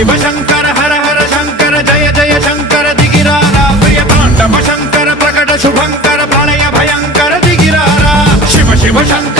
शिव शंकर हर हर शंकर जय जय शंकर दिगिरारा प्रिय तांडव शंकर प्रकट शुभंकर प्रलय भयंकर दिगिरारा शिव शिव शंकर